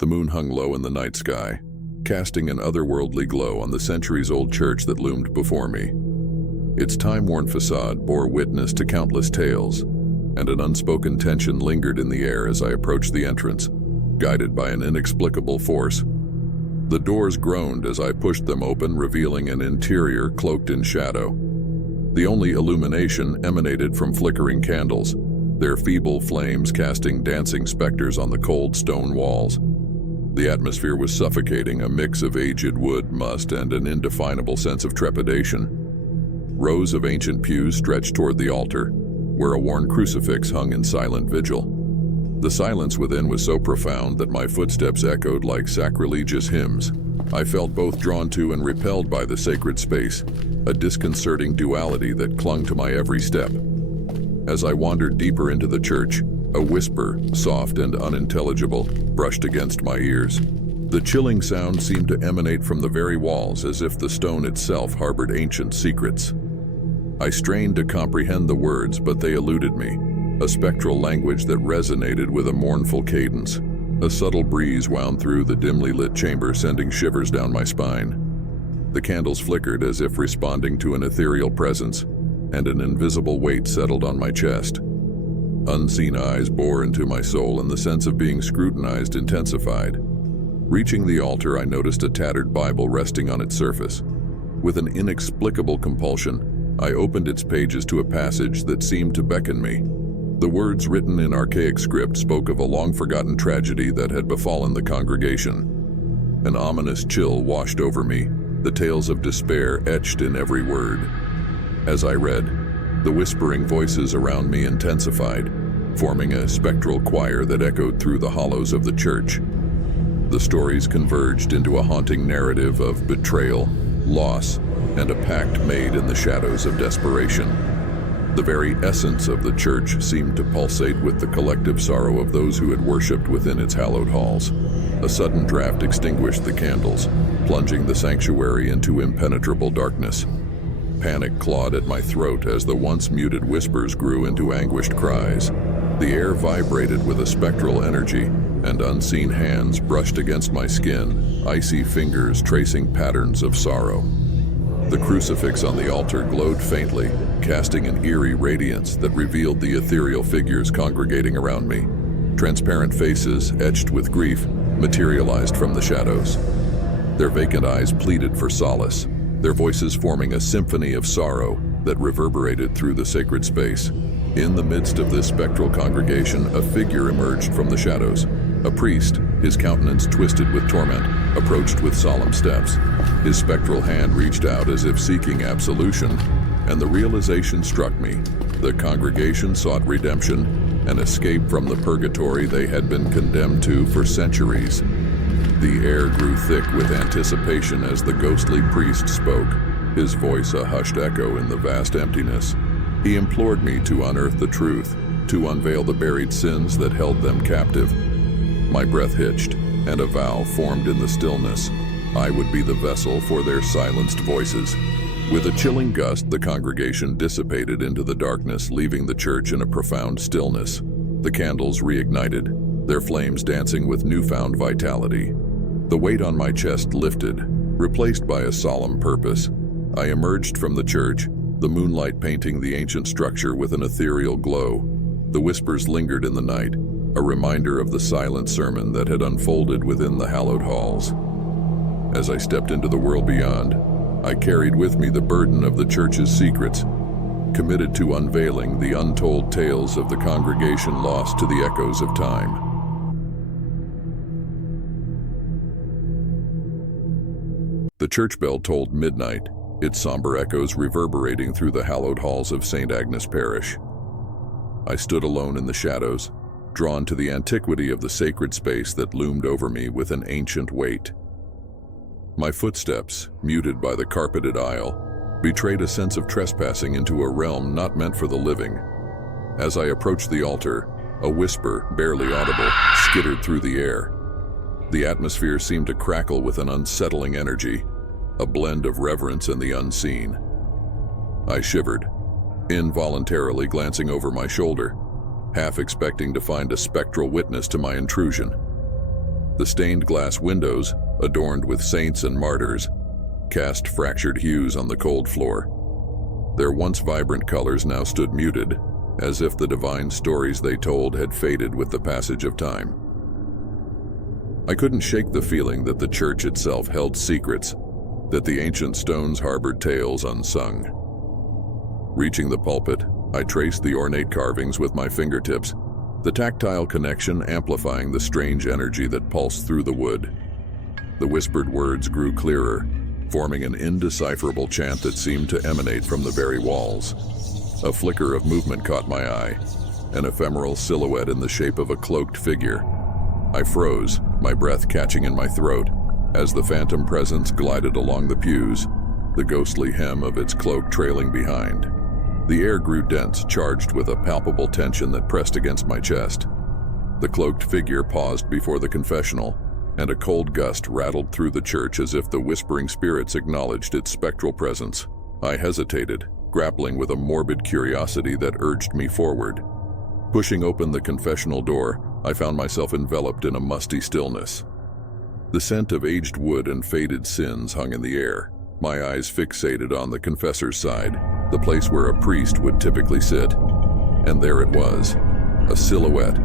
The moon hung low in the night sky, casting an otherworldly glow on the centuries-old church that loomed before me. Its time-worn facade bore witness to countless tales, and an unspoken tension lingered in the air as I approached the entrance, guided by an inexplicable force. The doors groaned as I pushed them open, revealing an interior cloaked in shadow. The only illumination emanated from flickering candles, their feeble flames casting dancing specters on the cold stone walls. The atmosphere was suffocating, a mix of aged wood, must, and an indefinable sense of trepidation. Rows of ancient pews stretched toward the altar, where a worn crucifix hung in silent vigil. The silence within was so profound that my footsteps echoed like sacrilegious hymns. I felt both drawn to and repelled by the sacred space, a disconcerting duality that clung to my every step. As I wandered deeper into the church, a whisper, soft and unintelligible, brushed against my ears. The chilling sound seemed to emanate from the very walls, as if the stone itself harbored ancient secrets. I strained to comprehend the words, but they eluded me, a spectral language that resonated with a mournful cadence. A subtle breeze wound through the dimly lit chamber, sending shivers down my spine. The candles flickered as if responding to an ethereal presence, and an invisible weight settled on my chest. Unseen eyes bore into my soul, and the sense of being scrutinized intensified. Reaching the altar, I noticed a tattered Bible resting on its surface. With an inexplicable compulsion, I opened its pages to a passage that seemed to beckon me. The words, written in archaic script, spoke of a long-forgotten tragedy that had befallen the congregation. An ominous chill washed over me, the tales of despair etched in every word. As I read, the whispering voices around me intensified, forming a spectral choir that echoed through the hollows of the church. The stories converged into a haunting narrative of betrayal, loss, and a pact made in the shadows of desperation. The very essence of the church seemed to pulsate with the collective sorrow of those who had worshipped within its hallowed halls. A sudden draft extinguished the candles, plunging the sanctuary into impenetrable darkness. Panic clawed at my throat as the once muted whispers grew into anguished cries. The air vibrated with a spectral energy, and unseen hands brushed against my skin, icy fingers tracing patterns of sorrow. The crucifix on the altar glowed faintly, casting an eerie radiance that revealed the ethereal figures congregating around me. Transparent faces, etched with grief, materialized from the shadows. Their vacant eyes pleaded for solace, their voices forming a symphony of sorrow that reverberated through the sacred space. In the midst of this spectral congregation, a figure emerged from the shadows. A priest, his countenance twisted with torment, approached with solemn steps. His spectral hand reached out as if seeking absolution, and the realization struck me. The congregation sought redemption, an escape from the purgatory they had been condemned to for centuries. The air grew thick with anticipation as the ghostly priest spoke, his voice a hushed echo in the vast emptiness. He implored me to unearth the truth, to unveil the buried sins that held them captive. My breath hitched, and a vow formed in the stillness. I would be the vessel for their silenced voices. With a chilling gust, the congregation dissipated into the darkness, leaving the church in a profound stillness. The candles reignited, their flames dancing with newfound vitality. The weight on my chest lifted, replaced by a solemn purpose. I emerged from the church, the moonlight painting the ancient structure with an ethereal glow. The whispers lingered in the night, a reminder of the silent sermon that had unfolded within the hallowed halls. As I stepped into the world beyond, I carried with me the burden of the church's secrets, committed to unveiling the untold tales of the congregation lost to the echoes of time. The church bell tolled midnight, its somber echoes reverberating through the hallowed halls of St. Agnes Parish. I stood alone in the shadows, drawn to the antiquity of the sacred space that loomed over me with an ancient weight. My footsteps, muted by the carpeted aisle, betrayed a sense of trespassing into a realm not meant for the living. As I approached the altar, a whisper, barely audible, skittered through the air. The atmosphere seemed to crackle with an unsettling energy, a blend of reverence and the unseen. I shivered, involuntarily glancing over my shoulder, half expecting to find a spectral witness to my intrusion. The stained glass windows, adorned with saints and martyrs, cast fractured hues on the cold floor. Their once vibrant colors now stood muted, as if the divine stories they told had faded with the passage of time. I couldn't shake the feeling that the church itself held secrets, that the ancient stones harbored tales unsung. Reaching the pulpit, I traced the ornate carvings with my fingertips, the tactile connection amplifying the strange energy that pulsed through the wood. The whispered words grew clearer, forming an indecipherable chant that seemed to emanate from the very walls. A flicker of movement caught my eye, an ephemeral silhouette in the shape of a cloaked figure. I froze, my breath catching in my throat, as the phantom presence glided along the pews, the ghostly hem of its cloak trailing behind. The air grew dense, charged with a palpable tension that pressed against my chest. The cloaked figure paused before the confessional, and a cold gust rattled through the church as if the whispering spirits acknowledged its spectral presence. I hesitated, grappling with a morbid curiosity that urged me forward. Pushing open the confessional door, I found myself enveloped in a musty stillness. The scent of aged wood and faded sins hung in the air, my eyes fixated on the confessor's side, the place where a priest would typically sit. And there it was, a silhouette,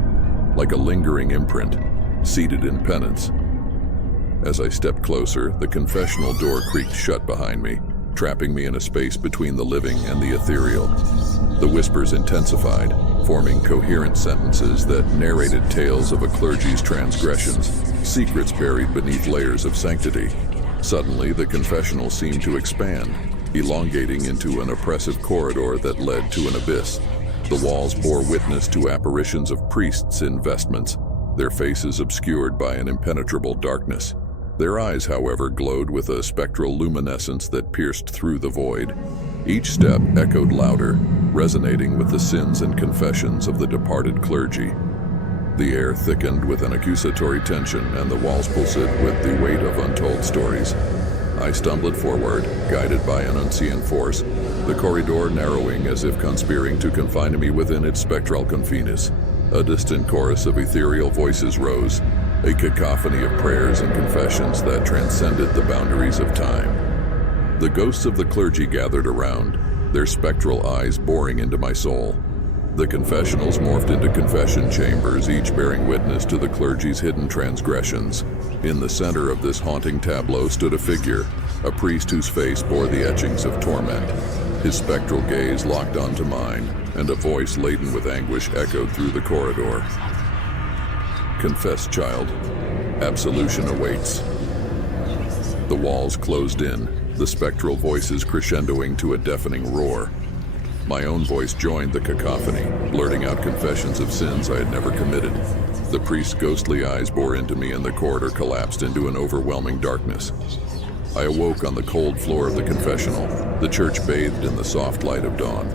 like a lingering imprint, seated in penance. As I stepped closer, the confessional door creaked shut behind me, trapping me in a space between the living and the ethereal. The whispers intensified, forming coherent sentences that narrated tales of a clergy's transgressions, secrets buried beneath layers of sanctity. Suddenly, the confessional seemed to expand, elongating into an oppressive corridor that led to an abyss. The walls bore witness to apparitions of priests in vestments, their faces obscured by an impenetrable darkness. Their eyes, however, glowed with a spectral luminescence that pierced through the void. Each step echoed louder, resonating with the sins and confessions of the departed clergy. The air thickened with an accusatory tension, and the walls pulsated with the weight of untold stories. I stumbled forward, guided by an unseen force, the corridor narrowing as if conspiring to confine me within its spectral confines. A distant chorus of ethereal voices rose, a cacophony of prayers and confessions that transcended the boundaries of time. The ghosts of the clergy gathered around, their spectral eyes boring into my soul. The confessionals morphed into confession chambers, each bearing witness to the clergy's hidden transgressions. In the center of this haunting tableau stood a figure, a priest whose face bore the etchings of torment. His spectral gaze locked onto mine, and a voice laden with anguish echoed through the corridor. "Confess, child. Absolution awaits." The walls closed in, the spectral voices crescendoing to a deafening roar. My own voice joined the cacophony, blurting out confessions of sins I had never committed. The priest's ghostly eyes bore into me, and the corridor collapsed into an overwhelming darkness. I awoke on the cold floor of the confessional, the church bathed in the soft light of dawn.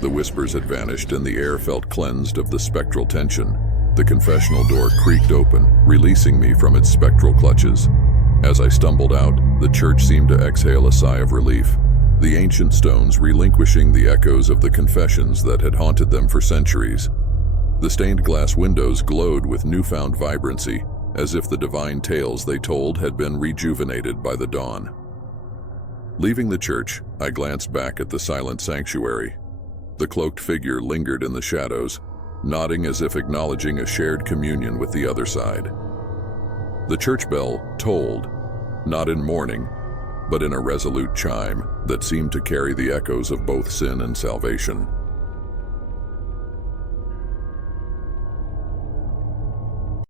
The whispers had vanished, and the air felt cleansed of the spectral tension. The confessional door creaked open, releasing me from its spectral clutches. As I stumbled out, the church seemed to exhale a sigh of relief, the ancient stones relinquishing the echoes of the confessions that had haunted them for centuries. The stained glass windows glowed with newfound vibrancy, as if the divine tales they told had been rejuvenated by the dawn. Leaving the church, I glanced back at the silent sanctuary. The cloaked figure lingered in the shadows, nodding as if acknowledging a shared communion with the other side. The church bell tolled, not in mourning, but in a resolute chime that seemed to carry the echoes of both sin and salvation.